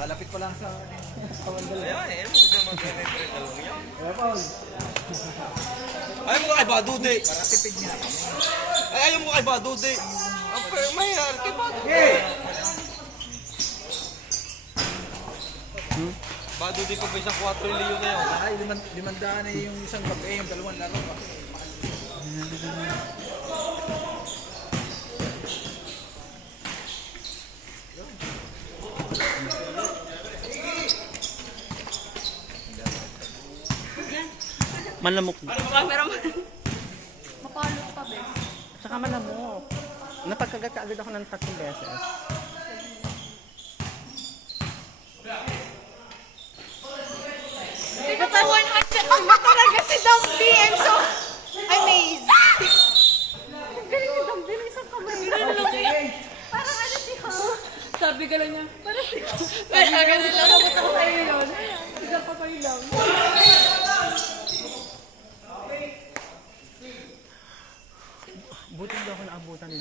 Lalapit pa lang sa mandala. Ayan, hindi na mag-referendal mo yan. Kaya Paul. Ayaw mo kay Badude. Para tipid niya. Ay, ayaw mo kay Badude. Ang mahirap kay Badude. Okay. Badude ko pa isang 4 milyon na yun. Ay, limandaan na yung isang gabi, yung dalawang laro pa. Malamok. Cameraman. Mapalot pa, be. Saka malamok. Napagkagat ka agad ako ng 3 beses. Natawan at chatting mo talaga si Dumpy. I'm so amazed. Ang galing ni Dumpy. May isang kamay. Parang ano si Ho. Sabi ka lang niya, parang si Ho. Pero agad nila nakot ako sa iyo yun. Isang kamay lang. Buti hindi ako naabutan ni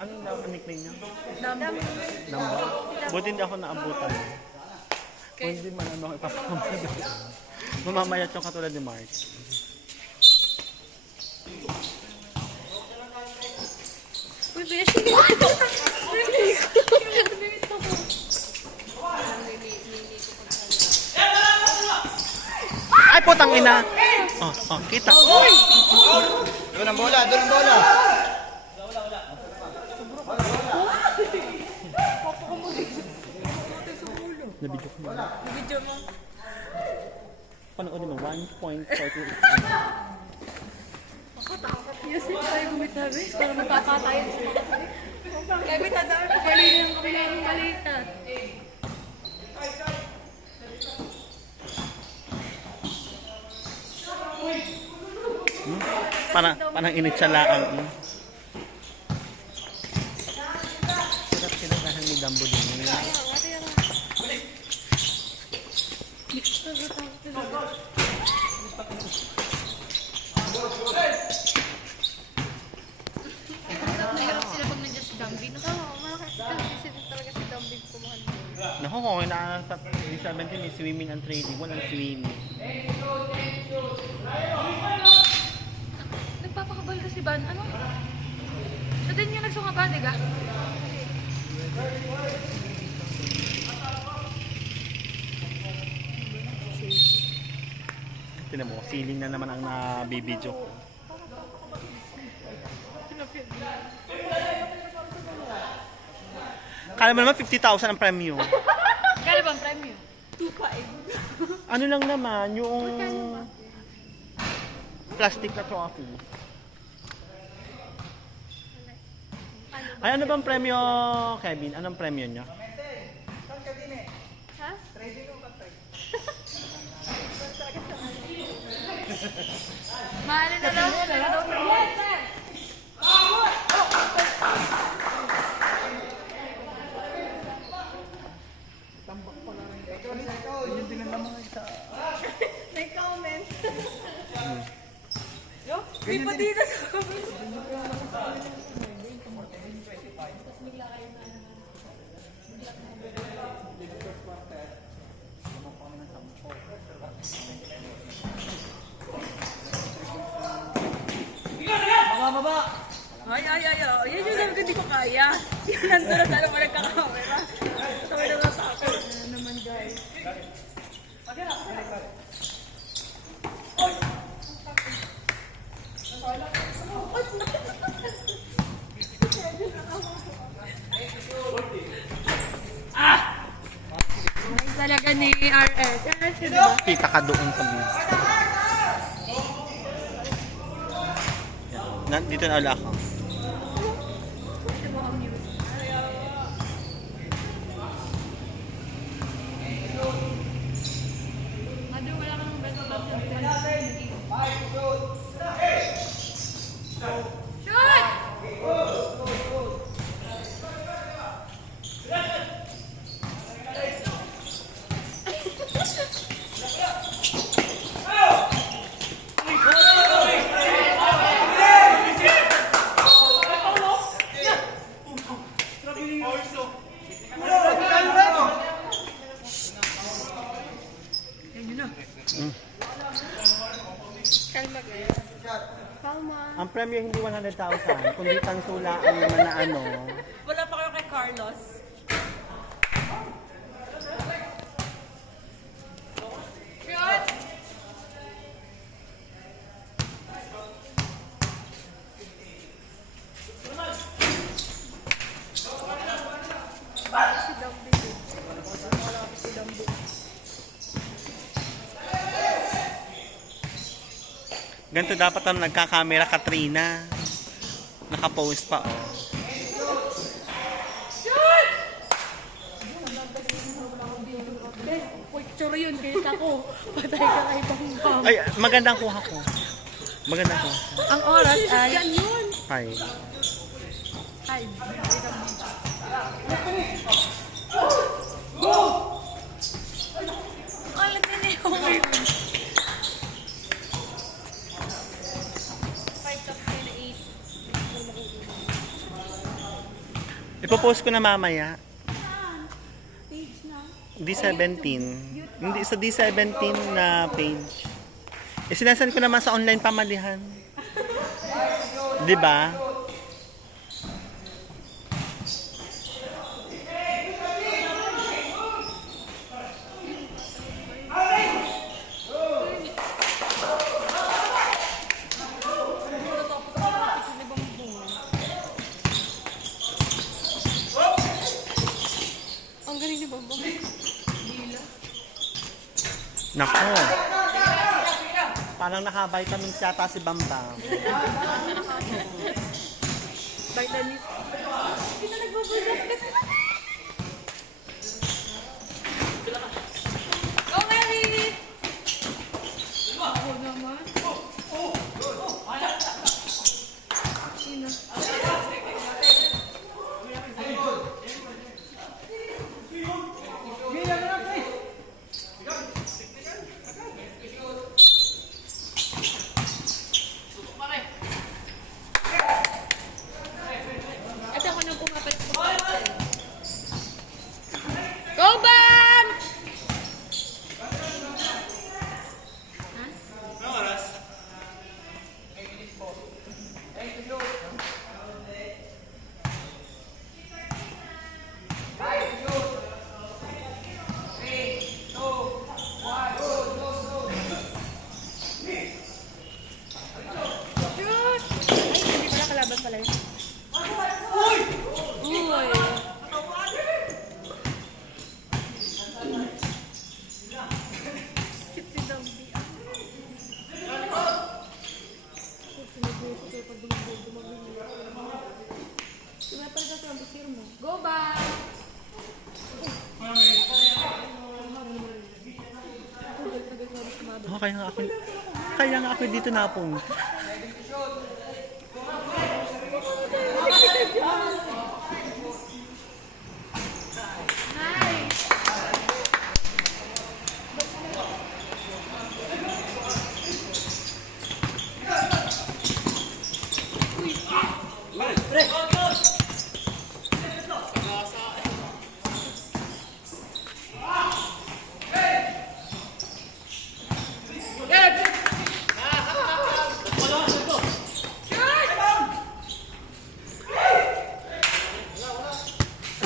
anong daw ang nickname niya? Dumpy. Dumbo? Buti hindi ako naabutan. Kung hindi man ano, ipapamagod. Mamamayat yung katulad ni Mark. Uy, beshi. Ay, putang ina! Oh, kita. Doon ang bola, doon ang bola. Nabidyo ko mo. Video mo. Panoodin mo, 1.48. Yes, tayo gumitabi. Para magkakatayan siya. Kaya tadaan ko kanina yung kabilang balita. Parang initsyalaan. Sarap sinagahan ni Dumbo din. Nahirap sila pag nandiyan si Dumpy. Malakas talaga si Dumpy kumuhan mo. Naku, kung inaanan sa 17 may swimming and trading. Walang swimming. Nagpapakabal ka si Ban. Ano? Siya din yung nagsungaba, diga? Tinan mo, ceiling na naman ang nabibidyo ko. Kala mo naman 50,000 ang premyo. Kaya bang premyo? 2.5. Ano lang naman, yung plastic na trophy. Ay, ano bang premyo, Kevin? Anong premyo niya? Ha? Maano na lang? Yes, sir! Yun din ang naman sa... May comment. May pa dito sa comment. Baba! Ay. Yan yung sabi ko hindi ko kaya. Yan nandun na sana mo nagkakamera. Sabi na nga sa akin. Ano naman guys. Ay, talaga ni RS. Yan siya, diba? Kita ka doon sa view. Dito na ala ka. Siya mo ang news. Madu, wala ka nang best club sa Shoot! Ang premyo hindi 100,000, kundi tansula ang naman na ano. Wala pa kayo kay Carlos. Yun! Ganito dapat ang nagkakamera Katrina. Nakapost pa, oh. Picture yun, kahit ako. Patay ka kay Bambam. Ay, magandang kuha ko. Magandang kuha. Ang oras ay... Yan yun! Hi. Ay, Alat na yun. 5 top 8. Ipopost ko na mamaya. Page na. D17. Hindi, sa D17 na page. Sinasan ko naman sa online pamalihan. Di ba? Ang galing ni Bambam. Nako. Parang naka-vitamins yata si Bambam. Vitamin. Hindi na nagbabulat. Go, Mary! Ako naman. Sino? At ako nang pumapalit ko. Go, Bam! Shoot! Ay, hindi pala kalaban pala yun. Uy! Cute si Dambi. Diba talaga ito ang bukir mo? Go back! Oh, kaya nga ako dito napunta. Nice!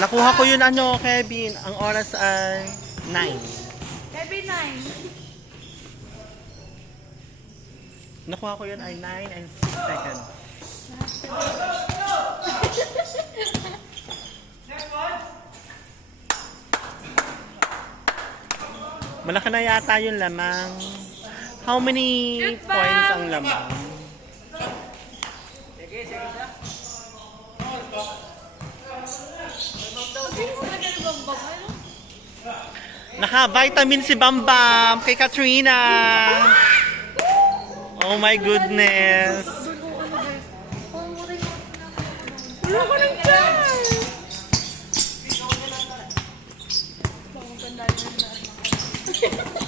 Nakuha ko yun ano, Kevin. Ang oras ay 9. Every 9. Nakuha ko yun ay 9 and 6 seconds. Malaki na yata yung lamang. How many Good pa! points ang lamang? Naka-vitamin si Bambam kay Katrina. Oh my goodness. Wala ko ng dyan!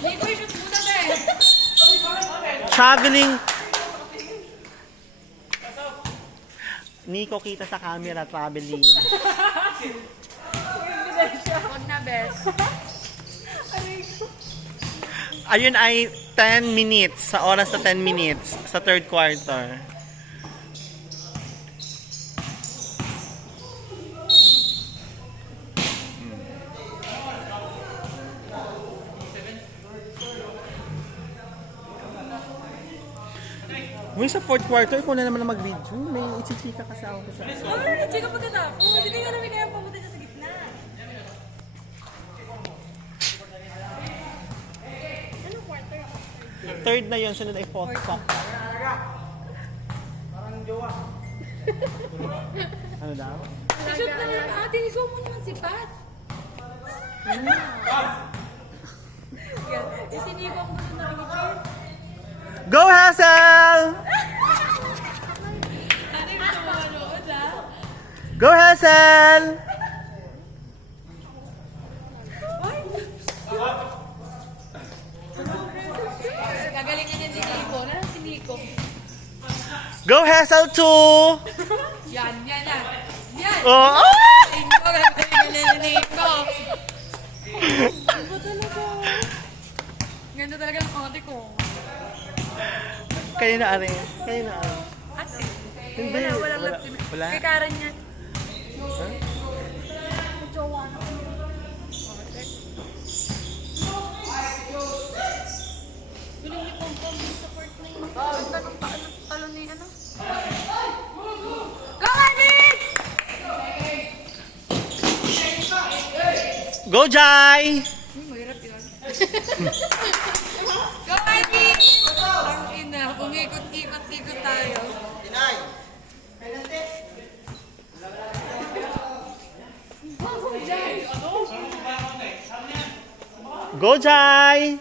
Nico, shoot muna ba eh? Traveling. Nico, kita sa camera, traveling. Huwag na, bes. Ayun ay 10 minutes, sa oras sa 10 minutes, sa third quarter. Uy, sa fourth quarter, kung na naman na mag-video, may ichichika kasi ako sa... Ay, chika pagkatapos. Hindi nga namin kaya pumunta siya sa gitna. Anong quarter ako? Third na yun, sunod ay fourth quarter. Ano daw? Shoot na lang ate, ikaw mo naman si Pat. Isiniba ko ba na narinig? Go, Hazel! Ate, gusto mo manood ha? Go, Hazel! Gagalingan niya din Nico. Ano si Nico? Go, Hazel 2! Yan, yan, yan. Yan! Oh! Nico, gagalingan niya ni Nico. Ano talaga? Ganda talaga ng ate ko. Kayo na, Are. Kayo na, Are. Ate. Hindi. Walang lap. Wala. Kay Karen yan. Galing ni Pompom yung support na yun. Ang tanong pa, talo ni ano? Go, Arvin! Go, Jai! Mahirap yun. Go, Arvin! Ang ina, umikot-ikot-ikot tayo. Go, Jai!